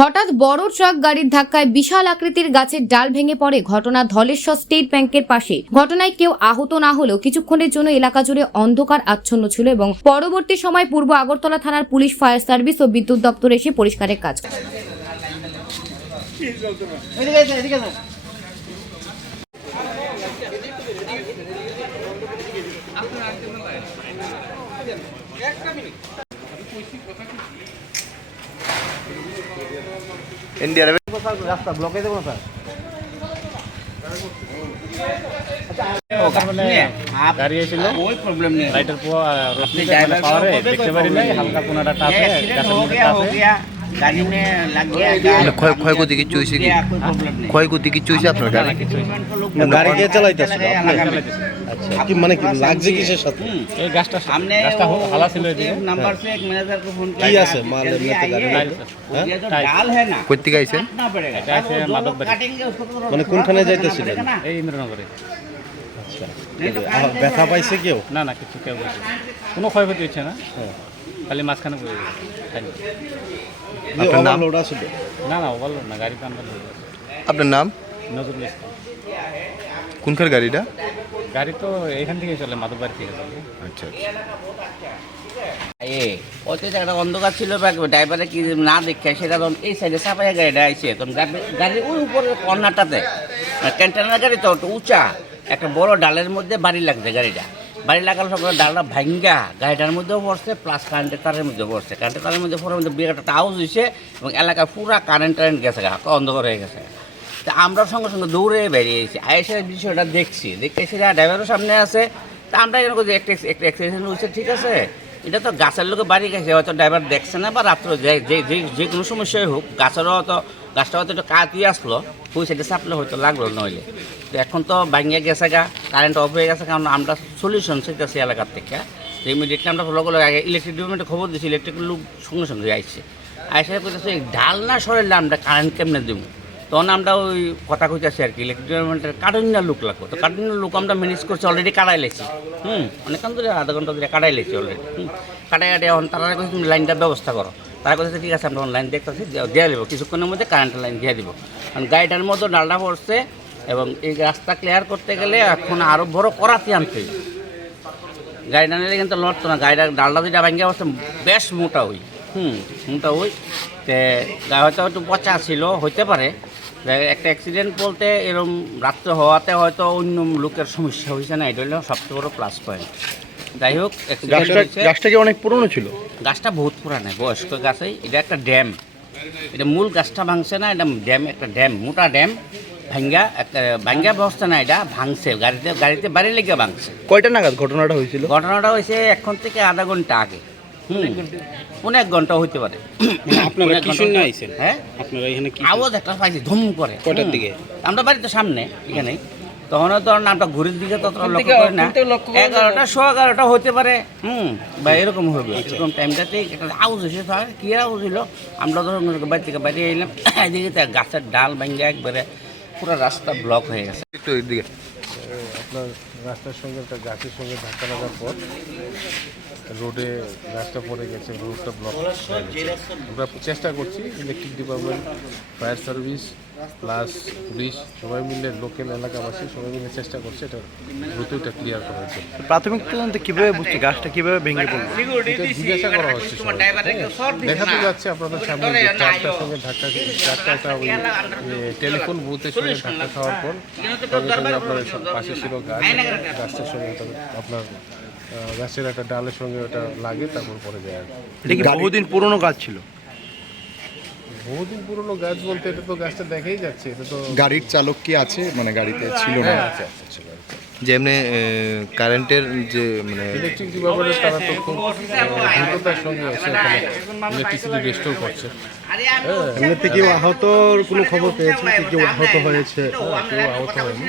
হঠাৎ বড় ট্রাক গাড়ির ধাক্কায় বিশাল আকৃতির গাছের ডাল ভেঙে পড়ে। ঘটনা ধলেশ্বর স্টেট ব্যাংকের পাশে। ঘটনায় কেউ আহত না হলেও কিছুক্ষণের জন্য এলাকা জুড়ে অন্ধকার আচ্ছন্ন ছিল এবং পরবর্তী সময় পূর্ব আগরতলা থানার পুলিশ, ফায়ার সার্ভিস ও বিদ্যুৎ দপ্তর এসে পরিষ্কারের কাজ করে। রাস্তা ব্লকে দেবো না স্যার গাড়ি এসেছিল कोई प्रॉब्लम नहीं লাইটের ड्राइवर দেখতে পারি নাই হালকা কোনাটা টাচে हो गया गाड़ी में लग गया ক্ষয়ক্ষতি কিছু হয়েছে কি? कोई प्रॉब्लम नहीं ক্ষয়ক্ষতি কিছু হয়েছে আপনার গাড়ি? গাড়ি কে চালাইতেছিল আচ্ছা কি মানে কি লাগছে কিসের সাথে এই গাছটা हमने গাছটা হালা ছিল এদিকে नंबर से एक मैनेजर को फोन কি আছে মাল এমনিতে গাড়ি ये जो डाल है ना কই থেকে আইছেন? काटना पड़ेगा এটা আছে মাধববাড়ি। काटेंगे उसको तो মানে কোনখানে যাইতেছিলেন? এই ইন্দ্রনগরে। আচ্ছা ব্যথা পাইছে কেউ? না না কিছু কেউ বলছে না। কোনো ক্ষয়ক্ষতি হচ্ছে না, খালি মাঝখানে পড়ে গেছে খালি। আপনার নাম? ওভারলোড আছে না না বললো না, গাড়িতে আমরা আপনার নাম? নজরুল ইসলাম। কোনখার গাড়িটা? গাড়ি তো এখান থেকে চলে, মাধববাড়ি থেকে চলে। আচ্ছা এ ওতে একটা অন্ধকার ছিল, ড্রাইভারে কি না দেখে সেটা তখন এই সাইডে চাপাইয়া গাড়িটা আইসে, তখন গাড়ির ওই উপরে কর্নারটাতে কন্টেনার গাড়ি তো একটু উঁচা, একটা বড় ডালের মধ্যে বাড়ি লাগছে গাড়িটা। বাড়ি লাগার সঙ্গে ডালটা ভাঙ্গা গাড়িটার মধ্যেও পড়ছে, প্লাস কারেন্টের তারের মধ্যে পড়ছে। কারেন্টের তারের মধ্যে পড়ার মধ্যে একটা আউজ হয়েছে এবং এলাকায় পুরা কারেন্ট গেছে, অন্ধকার হয়ে গেছে। তা আমরা সঙ্গে সঙ্গে দৌড়ে বেরিয়েছি, আইসে বিষয়টা দেখছি, দেখে সেটা ড্রাইভারের সামনে আছে। তা আমরা এরকম একটা অ্যাক্সিডেন্ট হয়েছে, ঠিক আছে, এটা তো গাছের লোকে বাড়ি গেছে, হয়তো ড্রাইভার দেখছে না, বা রাত্র যে কোনো সমস্যাই হোক, গাছেরও হয়তো গাছটা হয়তো একটু কাটিয়ে আসলো, ওই সাইডে চাপলে হয়তো লাগলো নইলে। তো এখন তো ভাঙিয়ে গেছে গা, কারেন্ট অফ হয়ে গেছে, কারণ আমরা সলিউশন চাইতেছি এলাকার থেকে। তো ইমিডিয়েটলি আমরা আগে ইলেকট্রিক ডিপার্টমেন্টে খবর দিচ্ছি, ইলেকট্রিক লোক সঙ্গে সঙ্গে আইসে করতেছে ঢাল না সরাইলে আমরা কারেন্ট কেমনে দেবো। তখন আমরা ওই কথা কইতেছি আর কি, ইলেকট্রিক ডিপার্টমেন্টের কারেন্টনা লোক লাগতো, তো কারেন্টনা লোক আমরা ম্যানেজ করছি, অলরেডি কাটাই লেছি। অনেকক্ষণ ধরে আধা ঘন্টা ধরে কাটাই লেছি অলরেডি। কাটাই এখন তারা কইছে তুমি লাইনটার ব্যবস্থা করো। তারা কথা ঠিক আছে, আমরা অনলাইন দেখতেছি, দিয়ে দেবো কিছুক্ষণের মধ্যে কারেন্টের লাইন দিয়ে দিব। কারণ গাড়িটার মধ্যে ডালটা পড়ছে এবং এই রাস্তা ক্লিয়ার করতে গেলে এখন আরও বড় করাতে আনতে হবে। গাড়িটা নিলে কিন্তু লড়তো না, গাড়িটা ডালটা যেটা ভাঙ্গা অবস্থা বেশ মোটা হই, মোটা হই। তে গাড়ি হয়তো একটু পচা ছিল, হইতে পারে। একটা অ্যাক্সিডেন্ট বলতে এরকম রাত্রে হওয়াতে হয়তো অন্য লোকের সমস্যা হয়েছে না, এটা হলো সবচেয়ে বড় প্লাস পয়েন্ট। যাই হোক, গাছটা কি অনেক পুরনো ছিল? গাছটা বহুত পুরানো, বয়স্ক গাছই। এটা একটা ড্যাম, এটা মূল গাছটা ভাঙছে না, এটা ড্যাম, একটা ড্যাম, মোটা ড্যাম ভাঙ্গা, একটা ভাঙ্গা ব্যবস্থা না, এটা ভাঙছে গাড়িতে বাড়ি লেগে ভাঙছে। কয়টা নাগাদ ঘটনাটা হয়েছিল? ঘটনাটা হয়েছে এখন থেকে আধা ঘন্টা আগে, অনেক ঘন্টা হইতে পারে। আপনারা কি শুনে আইছেন? হ্যাঁ, আপনারা এখানে কি আওয়াজ একটা পাইছি ধুম করে। কয়টার দিকে? আমরা বাড়িতে সামনে এখানেই, তখন ধরেন আমরা ঘুরের দিকে ততটা লক্ষ্য করি না, 11টা 11:15 হতে পারে, বা এরকম হবে। এরকম টাইমটাতেই একটা আউজ হয়েছে, কি আউজ হইলো, আমরা ধরুন বাড়ি থেকে বাইরে এলাম, এদিকে গাছের ডাল ভাঙ্গা একবারে পুরো রাস্তা ব্লক হয়ে গেছে। একটু এদিকে। আপনার রাস্তার সঙ্গে একটা গাছের সঙ্গে ধাক্কা লাগার পর রোডে গাছটা পড়ে গেছে, রোডটা ব্লক হয়ে গেছে। আমরা চেষ্টা করছি, electric department, fire service plus police সবাই মিলে, লোকাল এলাকাবাসী সবাই মিলে চেষ্টা করছে এটা দ্রুত এটা ক্লিয়ার করার জন্য। প্রাথমিক তদন্তে কিভাবে বুঝছে গাছটা কিভাবে ভেঙে পড়লো? এটা জিজ্ঞাসা করা হচ্ছে সবাই। দেখাতে যাচ্ছে আপনাদের সামনে যে ট্রাকটার সঙ্গে ধাক্কা, ট্রাকটা ওই টেলিফোন বুথের সঙ্গে ধাক্কা খাওয়ার পর সঙ্গে সঙ্গে আপনার পাশে ছিল গাছ, গাছটার সঙ্গে আপনার গাছের একটা ডালের সঙ্গে ওটা লাগে, তারপর পরে যায় আর কি। এটা কি বহুদিন পুরনো গাছ ছিল? বহুদিন পুরনো গাছ বলতে এটা তো গাছটা দেখেই যাচ্ছে, এটা তো গাড়ির চালক কি আছে, মানে গাড়িতে ছিল না? আচ্ছা আচ্ছা ছিল। যেমনি কারেন্টের যে মানে ইলেকট্রিক ডিপার্টমেন্টের তারা তো খুব দ্রুততার সঙ্গে এসে এখানে ইলেকট্রিসিটি রেস্টোর করছে। এমনিতে কেউ আহতর কোনো খবর পেয়েছেন? কেউ আহত হয়েছে? কেউ আহত হয়নি।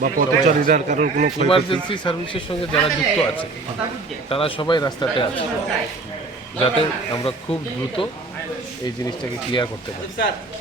বা পথচারীদের কারোর কোনো ক্ষয়ক্ষতি? ইমার্জেন্সি সার্ভিসের সঙ্গে যারা যুক্ত আছে তারা সবাই রাস্তাতে আছে, যাতে আমরা খুব দ্রুত এই জিনিসটাকে ক্লিয়ার করতে পারি।